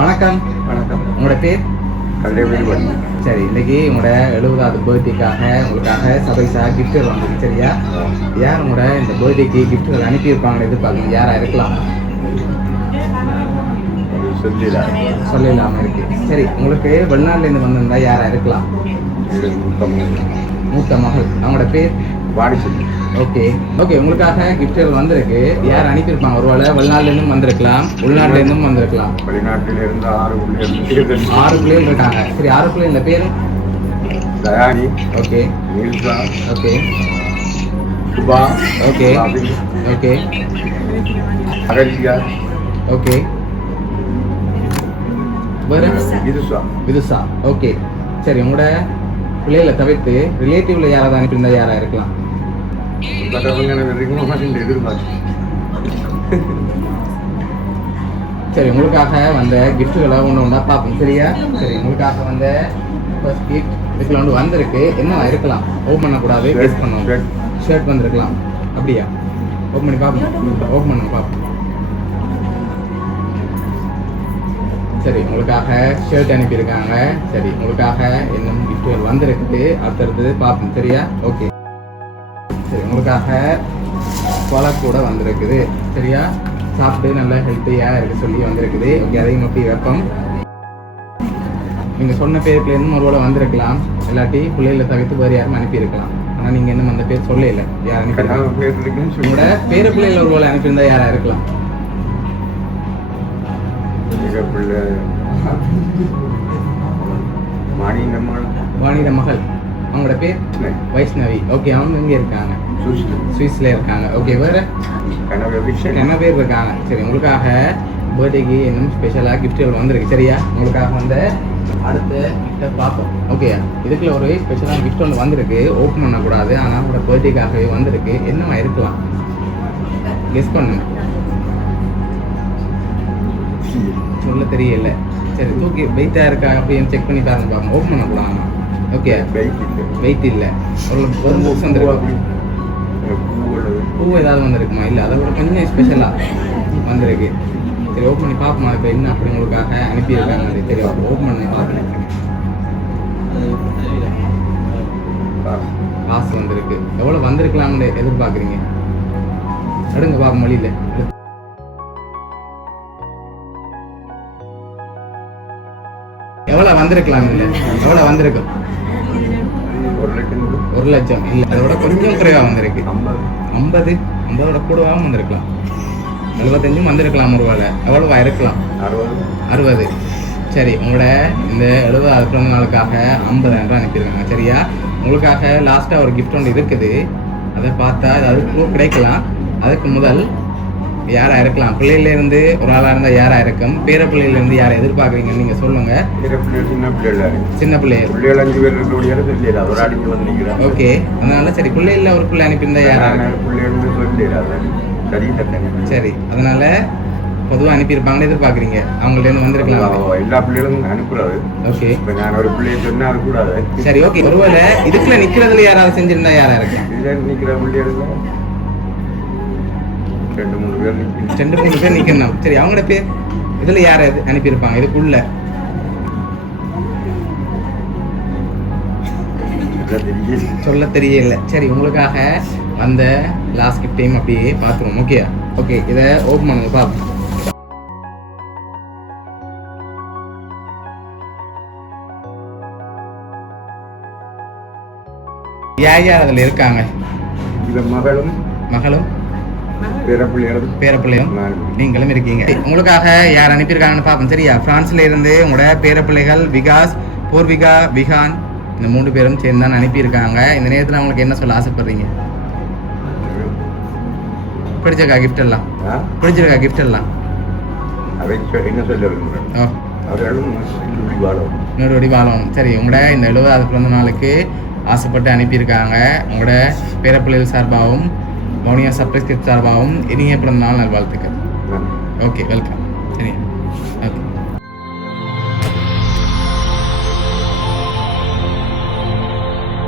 வணக்கம். வணக்கம். உங்களோட பேர்? வண்டி சரி இன்னைக்கு உங்களோட எழுபதாவது பர்த்டேக்காக உங்களுக்காக சபைசா கிஃப்ட் வந்துருக்கு சரியா? யார் உங்களோட இந்த பர்த்டேக்கு கிஃப்ட்கள் அனுப்பியிருப்பாங்கன்னு எதிர்பார்க்குறீங்க? யாரா இருக்கலாம்? சொல்லலாம இருக்கு. சரி உங்களுக்கு வெளிநாட்டுலேருந்து வந்திருந்தா யாரா இருக்கலாம்? மூத்த மகள். அவங்களோட பேர்? வாடி சொல்லி ஓகே ஓகே உங்களுக்காக கிஃப்ட்கள் வந்திருக்கு. யார் அனுப்பியிருப்பாங்க? ஒருவேளை வெளிநாட்டுலேருந்தும் வந்திருக்கலாம் உள்நாட்டுலேருந்தும் வந்திருக்கலாம். வெளிநாட்டில் இருந்து ஆறு உள்ளிருந்து ஆறு பிள்ளைகள் இருக்காங்க. சரி ஆறு பிள்ளைங்கள பேர்? Dayani. Okay Neelsha. Okay Subha. Okay okay Ahalya. Okay வேற? விதுசா விதுசா ஓகே சரி உங்களோட பிள்ளைகளை தவிர்த்து ரிலேட்டிவ்ல யாராவது அனுப்பியிருந்தா யாரா இருக்கலாம்? சரி உங்களுக்காக வந்த கிஃப்ட்டுகளை ஒன்று ஒன்றா பார்ப்போம். சரியா? சரி உங்களுக்காக வந்த ஃபர்ஸ்ட் கிஃப்ட் இதுக்குள்ள ஒன்று வந்திருக்கு. என்ன இருக்கலாம்? ஓப்பன் பண்ணக்கூடாது கெஸ் பண்ணுவோம். ஷர்ட் வந்திருக்கலாம். அப்படியா? ஓப்பன் பண்ணி பார்ப்போம். ஓப்பன் பண்ணுங்க பார்ப்போம். சரி உங்களுக்காக ஷர்ட் அனுப்பியிருக்காங்க. சரி உங்களுக்காக இன்னும் கிஃப்ட்கள் வந்திருக்குது அடுத்தடுத்தது பார்ப்போம். சரியா? ஓகே சரி உங்களுக்காக கொலை கூட வந்திருக்குது. சரியா? சாப்பிட்டு நல்லா ஹெல்த்தியாக இருக்க சொல்லி வந்திருக்குது. ஓகே அதையும் அப்படி வைப்போம். நீங்கள் சொன்ன பேருக்குல இன்னும் ஒரு வேளை வந்திருக்கலாம். இல்லாட்டி பிள்ளைகளை தவிர்த்து வேறு யாரும் அனுப்பியிருக்கலாம். ஆனால் நீங்கள் இன்னும் அந்த பேர் சொல்லல. யார் அனுப்பியிருக்காங்க உங்களோட பேர பிள்ளைகள் ஒரு வேளை அனுப்பியிருந்தா யாரா இருக்கலாம்? வாணிட மகள். அவங்களோட பேர் வைஷ்ணவி. ஓகே அவங்க எங்கே இருக்காங்க? சுவிஸ்ல இருக்காங்க. ஓகே வேறு? என்ன பேர் இருக்காங்க. சரி உங்களுக்காக பர்த்டேக்கு இன்னும் ஸ்பெஷலாக கிஃப்ட்கள் வந்திருக்கு. சரியா? உங்களுக்காக வந்த அடுத்த கிஃப்ட்டை பார்ப்போம். ஓகே இதுக்குள்ள ஒரு ஸ்பெஷலாக கிஃப்ட் ஒன்று வந்திருக்கு. ஓப்பன் பண்ணக்கூடாது. ஆனால் உங்களோட பர்த்டேக்காகவே வந்திருக்கு. என்னவா இருக்கலாம்? கெஸ் பண்ணுங்க. சொல்ல தெரியல. சரி தூக்கி வெயிட்டாக இருக்கா அப்படின்னு செக் பண்ணி பாருங்க. பாருங்க ஓப்பன் பண்ணக்கூடாது? ஓகே பைக் இல்லை. வெயிட் இல்லை ஒரு புக்ஸ் வந்துருக்கு பூ ஏதாவது வந்திருக்குமா? இல்லை அதை விட கொஞ்சம் ஸ்பெஷலாக வந்திருக்கு. சரி ஓப்பன் பண்ணி பார்ப்போமா? இப்போ என்ன அப்படி உங்களுக்காக அனுப்பியிருக்காங்க அது? தெரியும் ஓப்பன் பண்ணி பார்ப்பேன் காசு வந்திருக்கு. எவ்வளோ வந்திருக்கலாம்னு எதிர்பார்க்குறீங்க? எடுங்க பார்ப்போம் வழியில். எவ்வளோ வந்திருக்கலாம் இல்லை? எவ்வளோ வந்திருக்கும் ஒரு லட்சம். இல்லை அதோட கொஞ்சம் குறைவாக வந்திருக்கு. ஐம்பது. ஐம்பது? ஐம்பதோட கூடவாகவும் வந்திருக்கலாம். எழுபத்தஞ்சும் வந்திருக்கலாம் ஒரு வேலை எவ்வளோவா இருக்கலாம்? அறுபது. அறுபது. சரி உங்களோட இந்த எழுபதாவது பிறந்த நாளுக்காக ஐம்பதாயிரம் ரூபாய் அனுப்பியிருக்காங்க. சரியா? உங்களுக்காக லாஸ்ட்டாக ஒரு gift ஒன்று இருக்குது. அதை பார்த்தா ஏதாவது ப்ரூஃப் கிடைக்கலாம். அதுக்கு முதல் யாரா இருக்கலாம்? பிள்ளையிலேருந்து ஒரு ஆளாக இருந்தால் யாரா இருக்கும்? பேர பிள்ளையிலேருந்து யாரை எதிர்பார்க்குறீங்கன்னு நீங்கள் சொல்லுங்கள் சின்ன பிள்ளை சின்ன பிள்ளைகள் சின்ன பிள்ளைகள் பிள்ளைகள் அஞ்சு பேர் இருக்கக்கூடிய தெரியல. ஒரு அடிக்கு வந்து ஓகே. அதனால சரி பிள்ளைகளில் ஒரு பிள்ளை அனுப்பியிருந்தா யாரா இருக்கும்? பிள்ளைகள் சொல்லல சரி. அதனால பொதுவாக அனுப்பியிருப்பாங்கன்னு எதிர்பார்க்குறீங்க. அவங்கள்ட்ட வந்திருக்கலாம். எல்லா பிள்ளைகளும் அனுப்புறாரு. ஓகே. இப்ப நான் ஒரு பிள்ளைய சொன்னா கூடாது. சரி ஓகே. ஒருவேளை இதுக்குள்ள நிக்கிறதுல யாராவது செஞ்சிருந்தா யாரா இருக்கும் இதுல நிக்கிற பிள்ளைகள் ரெண்டு மூணு பேர் ரெண்டு மூணு பேர் நிக்கணும். சரி அவங்களோட பேர்? இதுல யார அனுப்பியிருப்பாங்க? இதுக்குள்ள. சொல்ல தெரியல. சரி உங்களுக்காக வந்த லாஸ்ட் டைம் அப்படியே பார்த்துருவோம். ஓகே ஓகே இதை ஓப்பன் பண்ணுங்க பார்ப்போம். யார் யார் அதில் இருக்காங்க? இந்த மகளும் மகளும்? பேரப்பிள்ளையும். நீங்களும் இருக்கீங்க. உங்களுக்காக யார் அனுப்பியிருக்காங்கன்னு பார்ப்போம். சரியா? பிரான்ஸ்ல இருந்து உங்களோட பேரப்பிள்ளைகள் விகாஸ் பூர்விகா விகான் இந்த மூணு பேரும் சேர்ந்து தான் அனுப்பியிருக்காங்க. இந்த நேரத்தில் அவங்களுக்கு என்ன சொல்ல ஆசைப்படுறீங்க? பிடிச்சிருக்கா கிஃப்ட் எல்லாம்? பிடிச்சிருக்கா கிஃப்ட் எல்லாம்? என்ன சொல்ல வாழும். இன்னொரு சரி உங்களோட இந்த எழுபதாவது பிறந்த நாளுக்கு ஆசைப்பட்டு அனுப்பியிருக்காங்க. உங்களோட பேரப்பிள்ளைகள் சார்பாகவும் மௌனியா சர்ப்ரைஸ்க்கு சார்பாகவும் இனிய பிறந்த நாள் நல்வாழ்த்துக்கள். ஓகே வெல்கம் சரியா? ஓகே